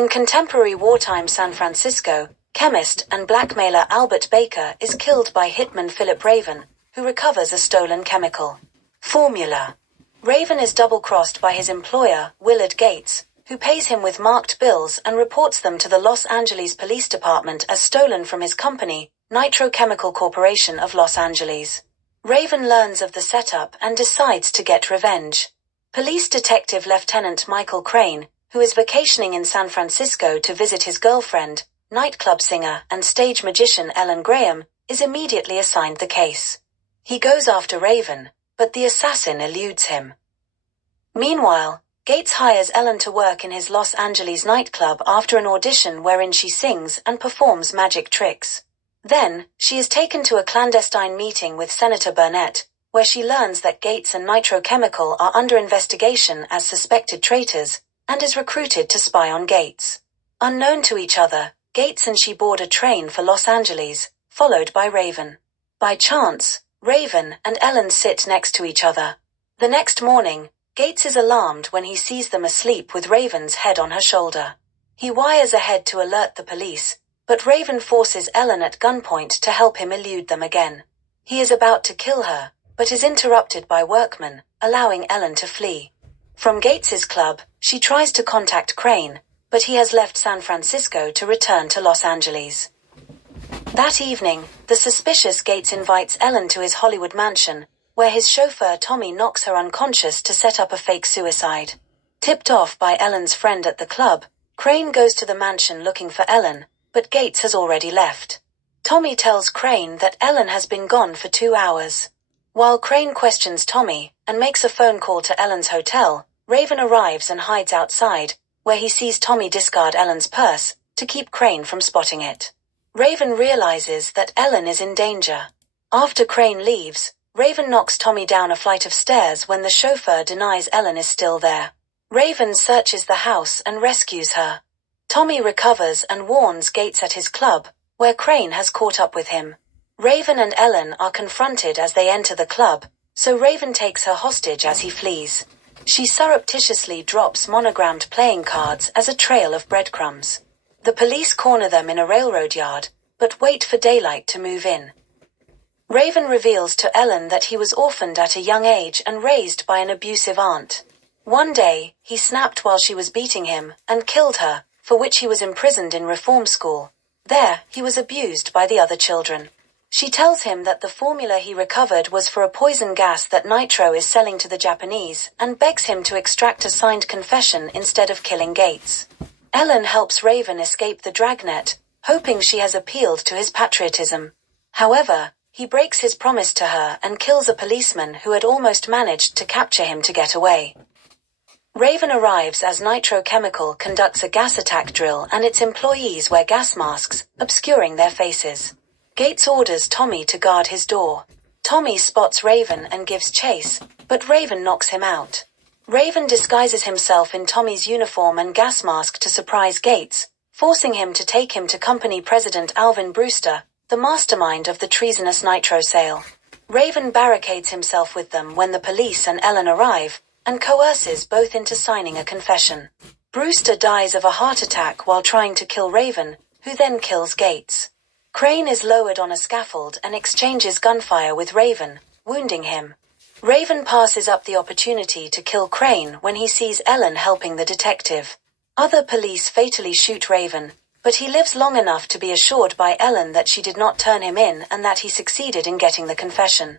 In contemporary wartime San Francisco, chemist and blackmailer Albert Baker is killed by hitman Philip Raven, who recovers a stolen chemical formula. Raven is double-crossed by his employer, Willard Gates, who pays him with marked bills and reports them to the Los Angeles Police Department as stolen from his company, Nitro Chemical Corporation of Los Angeles. Raven learns of the setup and decides to get revenge. Police Detective Lieutenant Michael Crane, who is vacationing in San Francisco to visit his girlfriend, nightclub singer and stage magician Ellen Graham, is immediately assigned the case. He goes after Raven, but the assassin eludes him. Meanwhile, Gates hires Ellen to work in his Los Angeles nightclub after an audition wherein she sings and performs magic tricks. Then, she is taken to a clandestine meeting with Senator Burnett, where she learns that Gates and Nitro Chemical are under investigation as suspected traitors, and is recruited to spy on Gates. Unknown to each other, Gates and she board a train for Los Angeles, followed by Raven. By chance, Raven and Ellen sit next to each other. The next morning, Gates is alarmed when he sees them asleep with Raven's head on her shoulder. He wires ahead to alert the police, but Raven forces Ellen at gunpoint to help him elude them again. He is about to kill her, but is interrupted by workmen, allowing Ellen to flee. From Gates's club, she tries to contact Crane, but he has left San Francisco to return to Los Angeles. That evening, the suspicious Gates invites Ellen to his Hollywood mansion, where his chauffeur Tommy knocks her unconscious to set up a fake suicide. Tipped off by Ellen's friend at the club, Crane goes to the mansion looking for Ellen, but Gates has already left. Tommy tells Crane that Ellen has been gone for 2 hours. While Crane questions Tommy, and makes a phone call to Ellen's hotel, Raven arrives and hides outside, where he sees Tommy discard Ellen's purse, to keep Crane from spotting it. Raven realizes that Ellen is in danger. After Crane leaves, Raven knocks Tommy down a flight of stairs when the chauffeur denies Ellen is still there. Raven searches the house and rescues her. Tommy recovers and warns Gates at his club, where Crane has caught up with him. Raven and Ellen are confronted as they enter the club, so Raven takes her hostage as he flees. She surreptitiously drops monogrammed playing cards as a trail of breadcrumbs. The police corner them in a railroad yard, but wait for daylight to move in. Raven reveals to Ellen that he was orphaned at a young age and raised by an abusive aunt. One day, he snapped while she was beating him, and killed her, for which he was imprisoned in reform school. There, he was abused by the other children. She tells him that the formula he recovered was for a poison gas that Nitro is selling to the Japanese, and begs him to extract a signed confession instead of killing Gates. Ellen helps Raven escape the dragnet, hoping she has appealed to his patriotism. However, he breaks his promise to her and kills a policeman who had almost managed to capture him to get away. Raven arrives as Nitro Chemical conducts a gas attack drill and its employees wear gas masks, obscuring their faces. Gates orders Tommy to guard his door. Tommy spots Raven and gives chase, but Raven knocks him out. Raven disguises himself in Tommy's uniform and gas mask to surprise Gates, forcing him to take him to company president Alvin Brewster, the mastermind of the treasonous Nitro sale. Raven barricades himself with them when the police and Ellen arrive, and coerces both into signing a confession. Brewster dies of a heart attack while trying to kill Raven, who then kills Gates. Crane is lowered on a scaffold and exchanges gunfire with Raven, wounding him. Raven passes up the opportunity to kill Crane when he sees Ellen helping the detective. Other police fatally shoot Raven, but he lives long enough to be assured by Ellen that she did not turn him in and that he succeeded in getting the confession.